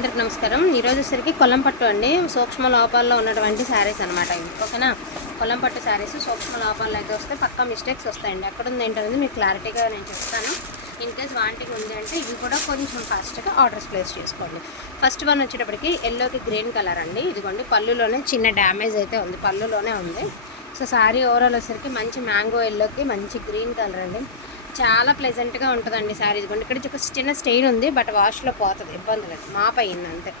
అందరికి నమస్కారం. ఈరోజు వచ్చేసరికి కొల్లం పట్టు అండి. సూక్ష్మ లోపాల్లో ఉన్నటువంటి శారీస్ అనమాట ఇవి. ఓకేనా? కొల్లం పట్టు శారీస్ సూక్ష్మ లోపాలు అయితే వస్తే పక్కా మిస్టేక్స్ వస్తాయండి. ఎక్కడ ఉంది ఏంటనేది మీకు క్లారిటీగా నేను చెప్తాను. ఇన్ కేస్ వాంటింగ్ ఉంది అంటే ఇవి కూడా కొంచెం ఫాస్ట్గా ఆర్డర్స్ ప్లేస్ చేసుకోండి. ఫస్ట్ వన్ వచ్చేటప్పటికి ఎల్లోకి గ్రీన్ కలర్ అండి. ఇదిగోండి పళ్ళులోనే చిన్న డ్యామేజ్ అయితే ఉంది. పళ్ళులోనే ఉంది. సో శారీ ఓవరాల్ వచ్చేసరికి మంచి మ్యాంగో ఎల్లోకి మంచి గ్రీన్ కలర్ అండి. చాలా ప్లెజెంట్గా ఉంటుందండి శారీ ఇదిగోండి ఇక్కడ ఒక చిన్న స్టెయిన్ ఉంది బట్ వాష్లో పోతుంది ఇబ్బంది లేదు. మాప్ అయ్యింది అంతే.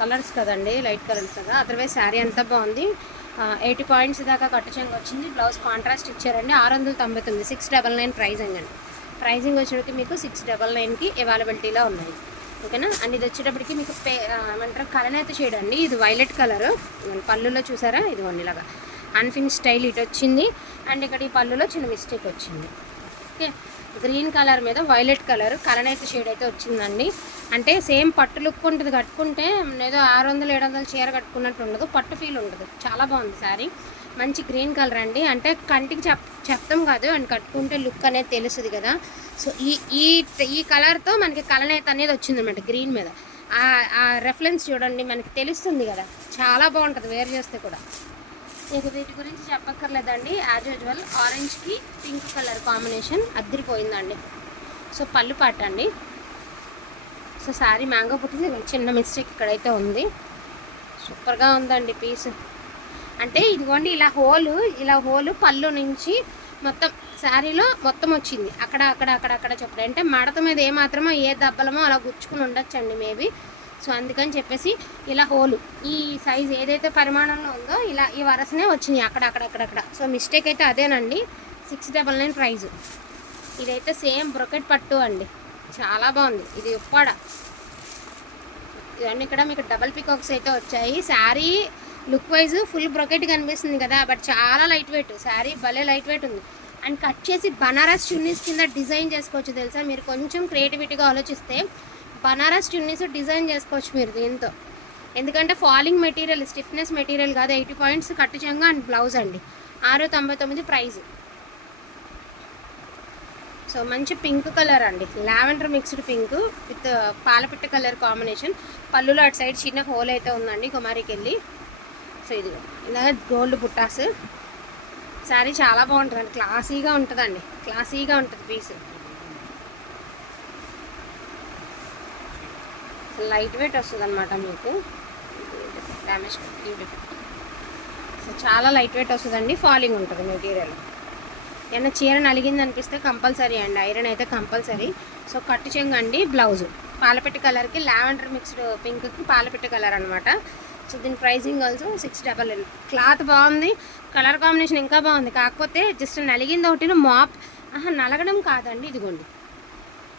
కలర్స్ కదండి లైట్ కలర్స్ కదా. అదర్వైజ్ శారీ అంతా బాగుంది. ఎయిటీ పాయింట్స్ దాకా కట్టుచంగా వచ్చింది. బ్లౌజ్ కాంట్రాస్ట్ ఇచ్చారండి. ఆరు వందల తొంభై తొమ్మిది సిక్స్ డబల్ నైన్ ప్రైజింగ్ అండి ప్రైజింగ్ వచ్చేటప్పటికి మీకు సిక్స్ డబల్ నైన్కి అవైలబిలిటీలో ఉన్నాయి. ఓకేనా? అండ్ ఇది వచ్చేటప్పటికి మీకు పే ఆ, ఏమంటారు కలనేత షేడ్ అండి. ఇది వైలెట్ కలర్ పళ్ళులో చూసారా? ఇది ఇలాగా. అన్ఫిన్ స్టైల్ ఇటు వచ్చింది. అండ్ ఇక్కడ ఈ పళ్ళులో చిన్న మిస్టేక్ వచ్చింది. ఓకే? గ్రీన్ కలర్ మీద వైలెట్ కలర్ కలనైతే షేడ్ అయితే వచ్చిందండి. అంటే సేమ్ పట్టు లుక్ ఉంటుంది. కట్టుకుంటే ఏదో ఆరు వందలు ఏడు వందలు చీర కట్టుకున్నట్టు ఉండదు. పట్టు ఫీల్ ఉండదు. చాలా బాగుంది శారీ మంచి గ్రీన్ కలర్ అండి. అంటే కంటికి చెప్ చెప్తాం కాదు. అండ్ కట్టుకుంటే లుక్ అనేది తెలుస్తుంది కదా. సో ఈ ఈ ఈ కలర్తో మనకి కలనేత అనేది వచ్చిందన్నమాట గ్రీన్ మీద. ఆ- ఆ రెఫరెన్స్ చూడండి. మనకి తెలుస్తుంది కదా. చాలా బాగుంటుంది. వేర్ చేస్తే కూడా. ఇక వీటి గురించి చెప్పక్కర్లేదండి. యాజ్ యూజువల్ ఆరెంజ్కి పింక్ కలర్ కాంబినేషన్ అద్దరిపోయిందండి. సో పళ్ళు పాట అండి సో శారీ మ్యాంగో పుట్టింది చిన్న మిస్టేక్ ఇక్కడైతే ఉంది. సూపర్గా ఉందండి పీస్ అంటే ఇదిగోండి ఇలా హోలు ఇలా హోలు పళ్ళు నుంచి మొత్తం శారీలో మొత్తం వచ్చింది. అక్కడ అక్కడ అక్కడ అక్కడ చెప్పండి. అంటే మడత మీద ఏ మాత్రమో ఏ దెబ్బలమో అలా గుచ్చుకుని ఉండొచ్చండి మేబీ సో అందుకని చెప్పేసి ఇలా హోలు. ఈ సైజ్ ఏదైతే పరిమాణంలో ఉందో ఇలా ఈ వరసనే వచ్చినాయి అక్కడ అక్కడ అక్కడక్కడ సో మిస్టేక్ అయితే అదేనండి. Six double nine price. ఇదైతే సేమ్ బ్రొకెట్ పట్టు అండి. చాలా బాగుంది. ఇది ఉప్పాడ. ఇవన్నీ ఇక్కడ మీకు డబల్ పికాక్స్ అయితే వచ్చాయి. Sari look wise full brocade కనిపిస్తుంది కదా బట్ చాలా లైట్ వెయిట్. శారీ భలే లైట్ వెయిట్ ఉంది. అండ్ కట్ చేసి బనారస్ చున్నీస్ కింద డిజైన్ చేసుకోవచ్చు తెలుసా? మీరు కొంచెం క్రియేటివిటీగా ఆలోచిస్తే బనారస్ చున్నీస్ డిజైన్ చేసుకోవచ్చు మీరు దీంతో. ఎందుకంటే ఫాలింగ్ మెటీరియల్ స్టిఫ్నెస్ మెటీరియల్ కాదు ఎయిటీ పాయింట్స్ కట్టుచంగా అండ్ బ్లౌజ్ అండి. ఆరు తొంభై తొమ్మిది ప్రైజ్ సో మంచి పింక్ కలర్ అండి. లావెండర్ మిక్స్డ్ పింక్ విత్ పాలపిట్ట కలర్ కాంబినేషన్. పళ్ళులో అటు సైడ్ చిన్న హోల్ అయితే ఉందండి కుమారికి వెళ్ళి సో ఇది ఇలా గోల్డ్ బుట్టాస్. శారీ చాలా బాగుంటుందండి. క్లాసీగా ఉంటుందండి. క్లాసీగా ఉంటుంది పీస్. లైట్ వెయిట్ వస్తుంది అనమాట మీకు డ్యామేజ్ సో చాలా లైట్ వెయిట్ వస్తుందండి ఫాలింగ్ ఉంటుంది మెటీరియల్. ఏమైనా చీర నలిగింది అనిపిస్తే కంపల్సరీ అండి ఐరన్ అయితే కంపల్సరీ. సో కట్టు చెంగండి బ్లౌజ్. పాలపెట్టి కలర్కి లావెండర్ మిక్స్డ్ పింక్కి పాలపెట్టి కలర్ అనమాట సో దీని ప్రైజింగ్ ఆల్సో సిక్స్ డబల్ ఎల్ క్లాత్ బాగుంది కలర్ కాంబినేషన్ ఇంకా బాగుంది. కాకపోతే జస్ట్ నలిగింది ఒకటి మాప్ ఆహా నలగడం కాదండి ఇదిగోండి.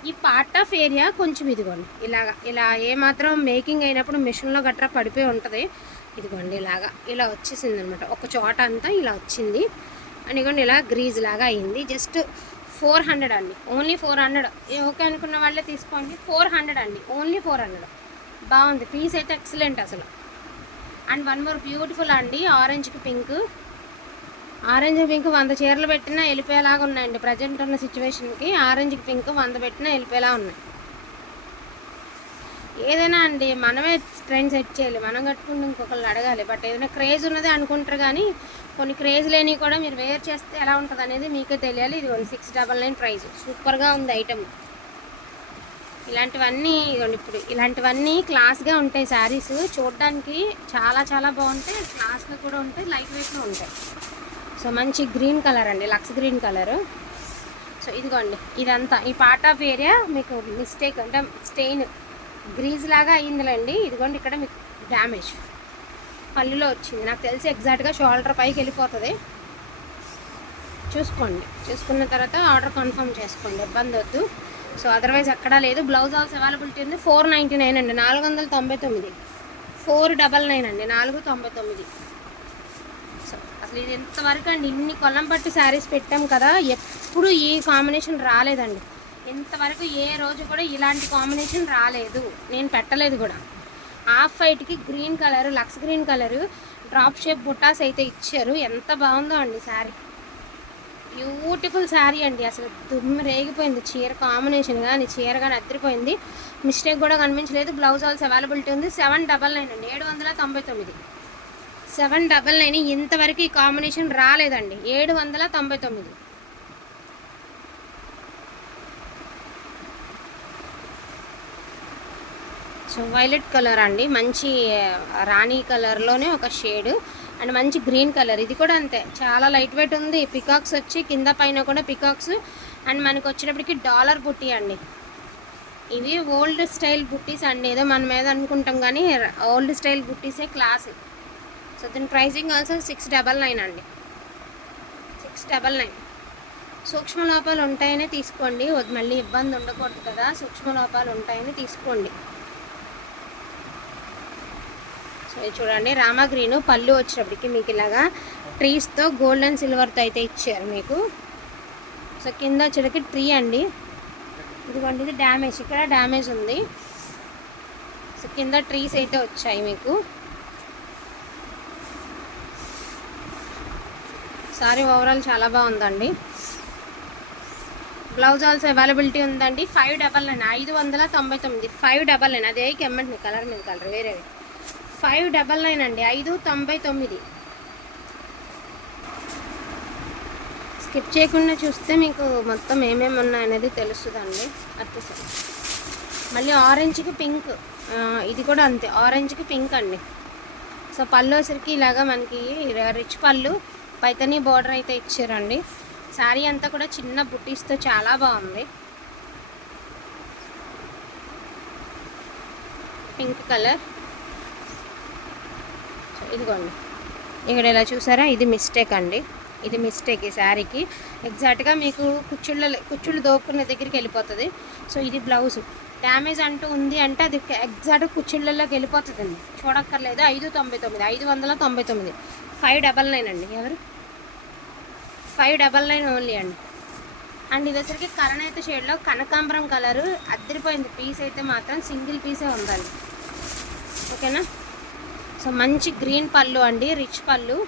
ఈ పార్ట్ ఆఫ్ ఏరియా కొంచెం ఇదిగోండి. ఇలాగా ఇలా ఏమాత్రం మేకింగ్ అయినప్పుడు మిషన్లో గట్రా పడిపోయి ఉంటుంది. ఇదిగోండి ఇలాగా ఇలా వచ్చేసింది అనమాట ఒక చోట అంతా ఇలా వచ్చింది. అని ఇదిగోండి ఇలా గ్రీజ్ లాగా అయింది. జస్ట్ ఫోర్ హండ్రెడ్ అండి. Only four hundred. ఓకే అనుకున్న వాళ్ళే తీసుకోండి. ఫోర్ హండ్రెడ్ అండి. Only four hundred. బాగుంది. పీస్ అయితే ఎక్సలెంట్ అసలు. అండ్ వన్ మోర్ బ్యూటిఫుల్ అండి. ఆరెంజ్కి పింక్. ఆరెంజ్ పింక్ వంద చీరలు పెట్టినా వెళ్ళిపోయేలాగా ఉన్నాయండి. ప్రజెంట్ ఉన్న సిచ్యువేషన్కి ఆరెంజ్ పింక్ వంద పెట్టినా వెళ్ళిపోయేలా ఉన్నాయి. ఏదైనా అండి మనమే ట్రెండ్ సెట్ చేయాలి. మనం కట్టుకుంటే ఇంకొకళ్ళు అడగాలి. బట్ ఏదైనా క్రేజ్ ఉన్నది అనుకుంటారు కానీ కొన్ని క్రేజ్ లేని కూడా మీరు వేర్ చేస్తే ఎలా ఉంటుంది అనేది మీకే తెలియాలి. ఇది one six double nine price సూపర్గా ఉంది ఐటమ్ ఇలాంటివన్నీ ఇప్పుడు ఇలాంటివన్నీ క్లాస్గా ఉంటాయి. శారీస్ చూడడానికి చాలా చాలా బాగుంటాయి. క్లాస్గా కూడా ఉంటాయి. లైట్ వెయిట్లో ఉంటాయి. సో మంచి గ్రీన్ కలర్ అండి లక్స్ గ్రీన్ కలర్. సో ఇదిగోండి ఇదంతా. ఈ పార్ట్ ఆఫ్ ఏరియా మీకు మిస్టేక్ అంటే స్టెయిన్ గ్రీజ్ లాగా అయిందిలేండి ఇదిగోండి ఇక్కడ మీకు డ్యామేజ్ పళ్ళులో వచ్చింది. నాకు తెలిసి ఎగ్జాక్ట్గా షోల్డర్ పైకి వెళ్ళిపోతుంది. చూసుకోండి. చూసుకున్న తర్వాత ఆర్డర్ కన్ఫర్మ్ చేసుకోండి. ఇబ్బంది వద్దు. సో అదర్వైజ్ ఎక్కడా లేదు. బ్లౌజ్ ఆల్స్ అవైలబిలిటీ ఉంది. ఫోర్ నైంటీ నైన్ అండి. నాలుగు వందల తొంభై తొమ్మిది. ఫోర్ డబల్ నైన్ అండి. నాలుగు తొంభై తొమ్మిది. అసలు ఇది ఎంతవరకు అండి? ఇన్ని కొల్లం పట్టు శారీస్ పెట్టాం కదా ఎప్పుడు ఈ కాంబినేషన్ రాలేదండి. ఇంతవరకు ఏ రోజు కూడా ఇలాంటి కాంబినేషన్ రాలేదు. నేను పెట్టలేదు కూడా. హాఫ్ వైట్కి గ్రీన్ కలర్ లక్స్ గ్రీన్ కలర్ డ్రాప్ షేప్ బుట్టాస్ అయితే ఇచ్చారు. ఎంత బాగుందో అండి శారీ. బ్యూటిఫుల్ శారీ అండి. అసలు దుమ్ము రేగిపోయింది. చీర కాంబినేషన్ కానీ చీర కానీ అద్దరిపోయింది. మిస్టేక్ కూడా కనిపించలేదు. బ్లౌజ్ ఆల్స్ అవైలబిలిటీ ఉంది. సెవెన్ డబల్ నైన్ అండి. ఏడు వందల తొంభై తొమ్మిది. సెవెన్ డబల్ నైన్ ఇంతవరకు ఈ కాంబినేషన్ రాలేదండి. ఏడు వందల తొంభై తొమ్మిది. సో వైలెట్ కలర్ అండి. మంచి రాణి కలర్లోనే ఒక షేడ్. అండ్ మంచి గ్రీన్ కలర్. ఇది కూడా అంతే. చాలా లైట్ వెయిట్ ఉంది. పికాక్స్ వచ్చి కింద పైన కూడా పికాక్స్. అండ్ మనకు వచ్చేటప్పటికి డాలర్ బుట్టి అండి. ఇవి ఓల్డ్ స్టైల్ బుట్టీస్ అండి. ఏదో మన మీద అనుకుంటాం కానీ ఓల్డ్ స్టైల్ బుట్టీసే క్లాస్. సో దీని pricing also six double nine అండి. సిక్స్ డబల్ నైన్ సూక్ష్మ లోపాలు ఉంటాయనే తీసుకోండి. మళ్ళీ ఇబ్బంది ఉండకూడదు కదా. సూక్ష్మ లోపాలు ఉంటాయని తీసుకోండి. సో ఇది చూడండి. రామా పళ్ళు వచ్చినప్పటికి మీకు ఇలాగా ట్రీస్తో గోల్డ్ అండ్ సిల్వర్తో అయితే ఇచ్చారు మీకు. సో కింద వచ్చేటప్పటికి ట్రీ అండి. ఇదిగోండి ఇది డ్యామేజ్ ఇక్కడ డ్యామేజ్ ఉంది. సో కింద ట్రీస్ అయితే వచ్చాయి మీకు. సారీ ఓవరాల్ చాలా బాగుందండి. బ్లౌజ్ ఆల్సో అవైలబిలిటీ ఉందండి. ఫైవ్ డబల్ నైన్ ఐదు వందల తొంభై తొమ్మిది. ఫైవ్ డబల్ నైన్ అదే కెమ్మండి కలర్ మీద కలర్ వేరేవి ఫైవ్ డబల్ నైన్ అండి. ఐదు తొంభై తొమ్మిది. స్కిప్ చేయకుండా చూస్తే మీకు మొత్తం ఏమేమి ఉన్నాయనేది తెలుస్తుందండి. అర్థం మళ్ళీ ఆరెంజ్కి పింక్ ఇది కూడా అంతే. ఆరెంజ్కి పింక్ అండి. సో పళ్ళు వచ్చరికి ఇలాగా మనకి రిచ్ పళ్ళు పైతని బార్డర్ అయితే ఇచ్చారండి. శారీ అంతా కూడా చిన్న బుటీస్తో చాలా బాగుంది. Pink colour. ఇదిగోండి. ఇక్కడ ఇలా చూసారా? ఇది మిస్టేక్ అండి. ఇది మిస్టేక్ ఈ శారీకి. ఎగ్జాక్ట్గా మీకు కుచ్చుళ్ళ కుచ్చుళ్ళు దోపుకునే దగ్గరికి వెళ్ళిపోతుంది. సో ఇది బ్లౌజ్. డ్యామేజ్ అంటూ ఉంది అంటే అది ఎగ్జాక్ట్ కుచ్చుళ్ళలోకి వెళ్ళిపోతుందండి. చూడక్కర్లేదు. ఐదు తొంభై తొమ్మిది ఐదు వందల తొంభై తొమ్మిది. ఫైవ్ డబల్ నైన్ అండి. ఎవరు? ఫైవ్ డబల్ నైన్ ఓన్లీ అండి. అండ్ ఇది వచ్చరికి కరణైత షేడ్లో కనకాంబరం కలరు అద్దరిపోయింది. పీస్ అయితే మాత్రం సింగిల్ పీసే ఉండాలి. ఓకేనా? సో మంచి గ్రీన్ పళ్ళు అండి రిచ్ పళ్ళు.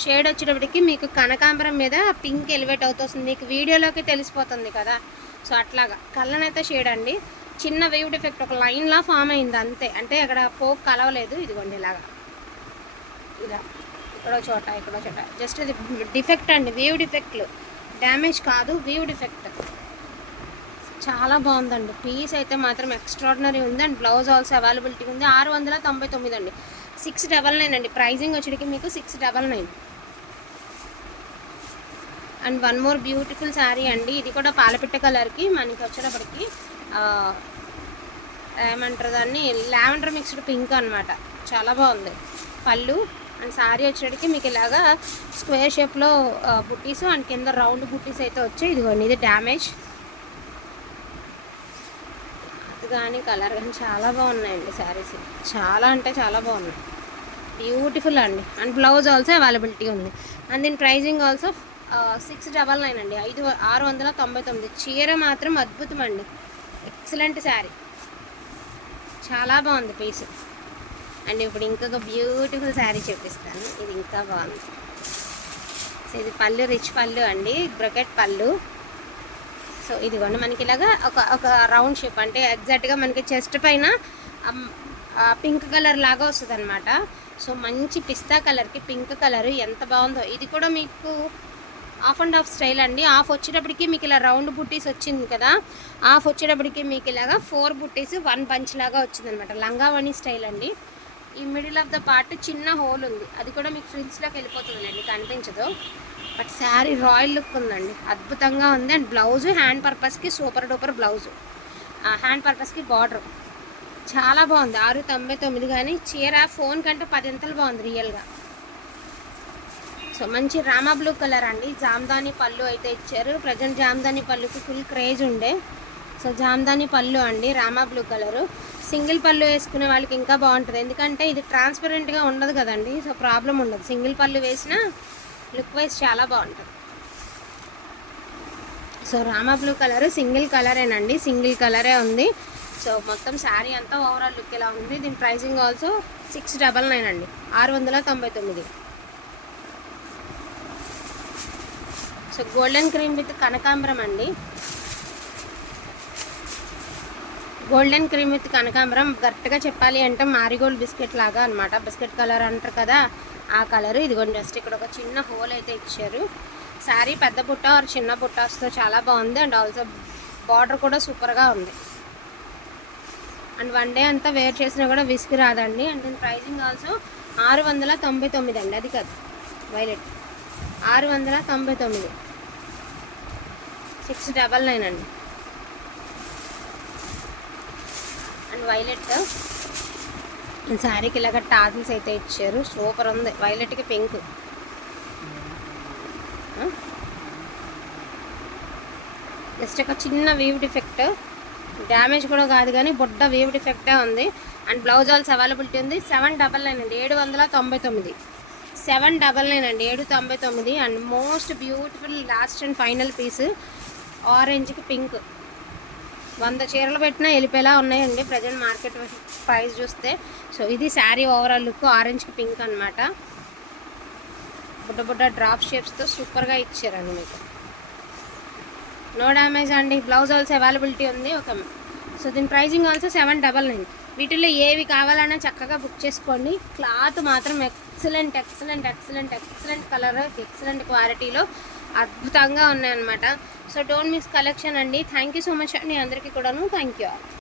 షేడ్ వచ్చేటప్పటికి మీకు కనకాంబరం మీద పింక్ ఎలివేట్ అవుతుంది మీకు వీడియోలోకి తెలిసిపోతుంది కదా. సో అట్లాగా కళ్ళనైతే షేడ్ అండి. చిన్న వేవ్ డిఫెక్ట్ ఒక లైన్లా ఫామ్ అయింది అంతే. అంటే అక్కడ పోక్ కలవలేదు. ఇదిగోండి ఇలాగా. ఇలా. ఇక్కడో చోట ఇక్కడో చోట. జస్ట్ ఇది డిఫెక్ట్ అండి వేవ్ డిఫెక్ట్లు. డ్యామేజ్ కాదు వేవ్ డిఫెక్ట్. చాలా బాగుందండి. పీస్ అయితే మాత్రం ఎక్స్ట్రాడినరీ ఉంది అండ్ బ్లౌజ్ ఆల్సో అవైలబిలిటీ ఉంది. ఆరు వందల తొంభై తొమ్మిది అండి. సిక్స్ డబల్ నైన్ అండి. ప్రైజింగ్ వచ్చేటికి మీకు six double nine. And one more beautiful sari అండి. ఇది కూడా పాలపిట్ట కలర్కి మనకి వచ్చేటప్పటికి ఏమంటారు దాన్ని? లావెండర్ మిక్స్డ్ పింక్ అనమాట చాలా బాగుంది. పళ్ళు అండ్ శారీ వచ్చేటికి మీకు ఇలాగా స్క్వేర్ షేప్లో బుట్టీస్ అండ్ కింద రౌండ్ బుట్టీస్ అయితే వచ్చాయి. ఇదిగోండి ఇది డ్యామేజ్. అది కానీ కలర్ కానీ చాలా బాగున్నాయండి శారీస్. చాలా అంటే చాలా బాగున్నాయి. బ్యూటిఫుల్ అండి. అండ్ బ్లౌజ్ ఆల్సో అవైలబిలిటీ ఉంది. అండ్ దీని pricing also six double nine అండి. ఐదు ఆరు వందల తొంభై తొమ్మిది. చీర మాత్రం అద్భుతం అండి. ఎక్సలెంట్ శారీ. చాలా బాగుంది పీస్. అండ్ ఇప్పుడు ఇంకొక బ్యూటిఫుల్ శారీ చూపిస్తాను. ఇది ఇంకా బాగుంది. సో ఇది పళ్ళు రిచ్ పళ్ళు అండి బ్రకెట్ పళ్ళు. సో ఇదిగోండి మనకి ఇలాగా ఒక ఒక రౌండ్ షేప్ అంటే ఎగ్జాక్ట్గా మనకి చెస్ట్ పైన పింక్ కలర్ లాగా వస్తుంది అనమాట సో మంచి పిస్తా కలర్కి పింక్ కలర్ ఎంత బాగుందో. ఇది కూడా మీకు ఆఫ్ అండ్ ఆఫ్ స్టైల్ అండి. ఆఫ్ వచ్చేటప్పటికి మీకు ఇలా రౌండ్ బుట్టీస్ వచ్చింది కదా ఆఫ్ వచ్చేటప్పటికి మీకు ఇలాగా ఫోర్ బుట్టీస్ వన్ బంచ్ లాగా వచ్చింది అనమాట లంగావణి స్టైల్ అండి. ఈ మిడిల్ ఆఫ్ ద పార్ట్ చిన్న హోల్ ఉంది. అది కూడా మీకు ఫ్రిల్స్లోకి వెళ్ళిపోతుందండి కనిపించదు బట్ శారీ రాయల్ లుక్ ఉందండి. అద్భుతంగా ఉంది. అండ్ బ్లౌజ్ హ్యాండ్ పర్పస్కి సూపర్ డూపర్ బ్లౌజ్ హ్యాండ్ పర్పస్కి బార్డర్ చాలా బాగుంది. ఆరు తొంభై తొమ్మిది కానీ చీర ఫోన్ కంటే పదింతలు బాగుంది రియల్గా సో మంచి రామా బ్లూ కలర్ అండి. జామ్దాని పళ్ళు అయితే ఇచ్చారు. ప్రజెంట్ జామ్దాని పళ్ళుకి ఫుల్ క్రేజ్ ఉండే. సో జామ్దాని పళ్ళు అండి. రామా బ్లూ కలరు సింగిల్ పళ్ళు వేసుకునే వాళ్ళకి ఇంకా బాగుంటుంది. ఎందుకంటే ఇది ట్రాన్స్పరెంట్గా ఉండదు కదండి. సో ప్రాబ్లం ఉండదు. సింగిల్ పళ్ళు వేసినా లుక్ వైజ్ చాలా బాగుంటుంది. So Rama blue colour single కలరేనండి single కలరే ఉంది. సో మొత్తం శారీ అంతా ఓవరాల్ లుక్ ఇలా ఉంది? దీని pricing also six double nine అండి. ఆరు వందల తొంభై తొమ్మిది. సో గోల్డెన్ క్రీమ్ విత్ కనకాంబరం అండి. గోల్డెన్ క్రీమ్ విత్ కనకాంబరం కరెక్ట్గా చెప్పాలి అంటే మారిగోల్డ్ బిస్కెట్ లాగా అనమాట బిస్కెట్ కలర్ అంటారు కదా ఆ కలర్. ఇదిగోండి జస్ట్ ఇక్కడ ఒక చిన్న హోల్ అయితే ఇచ్చారు. శారీ పెద్ద బుట్ట ఆర్ చిన్న బుట్టాస్తో చాలా బాగుంది. అండ్ ఆల్సో బార్డర్ కూడా సూపర్గా ఉంది. అండ్ వన్ డే అంతా వేర్ చేసినా కూడా విసిగి రాదండి. అండ్ దీని ప్రైజింగ్ ఆల్సో ఆరు వందల తొంభై తొమ్మిది అండి. అది కాదు వైలెట్. ఆరు వందల తొంభై తొమ్మిది. సిక్స్ డబల్ నైన్ అండి. And violet. శారీకి ఇలాగ టాజిల్స్ అయితే ఇచ్చారు. సూపర్ ఉంది. వైలెట్కి పింక్. జస్ట్ ఒక చిన్న వీవ్ డిఫెక్ట్ డ్యామేజ్ కూడా కాదు కానీ బుడ్డ వీవ్ డిఫెక్టే ఉంది. అండ్ బ్లౌజ్ ఆల్స్ అవైలబిలిటీ ఉంది. సెవెన్ డబల్ నైన్ అండి. ఏడు వందల తొంభై తొమ్మిది. సెవెన్ డబల్ నైన్ అండి. ఏడు తొంభై తొమ్మిది. And most beautiful last and final piece. ఆరెంజ్కి pink. వంద చీరలు పెట్టినా వెళ్ళిపోయేలా ఉన్నాయండి. ప్రజెంట్ మార్కెట్ ప్రైస్ చూస్తే. సో ఇది శారీ ఓవరాల్ లుక్ ఆరెంజ్కి పింక్ అనమాట బుడ్డ బుడ్డ డ్రాప్ షేప్స్తో సూపర్గా ఇచ్చారండి మీకు. నో డ్యామేజ్ అండి. బ్లౌజ్ ఆల్సో అవైలబిలిటీ ఉంది. ఒక సో దీని pricing also seven double nine వీటిల్లో ఏవి కావాలన్నా చక్కగా బుక్ చేసుకోండి. క్లాత్ మాత్రం excellent excellent excellent excellent colour excellent క్వాలిటీలో అద్భుతంగా ఉన్నాయన్నమాట. సో డోంట్ మిస్ కలెక్షన్ అండి. థ్యాంక్ యూ సో మచ్ అండి అందరికీ కూడాను. Thank you.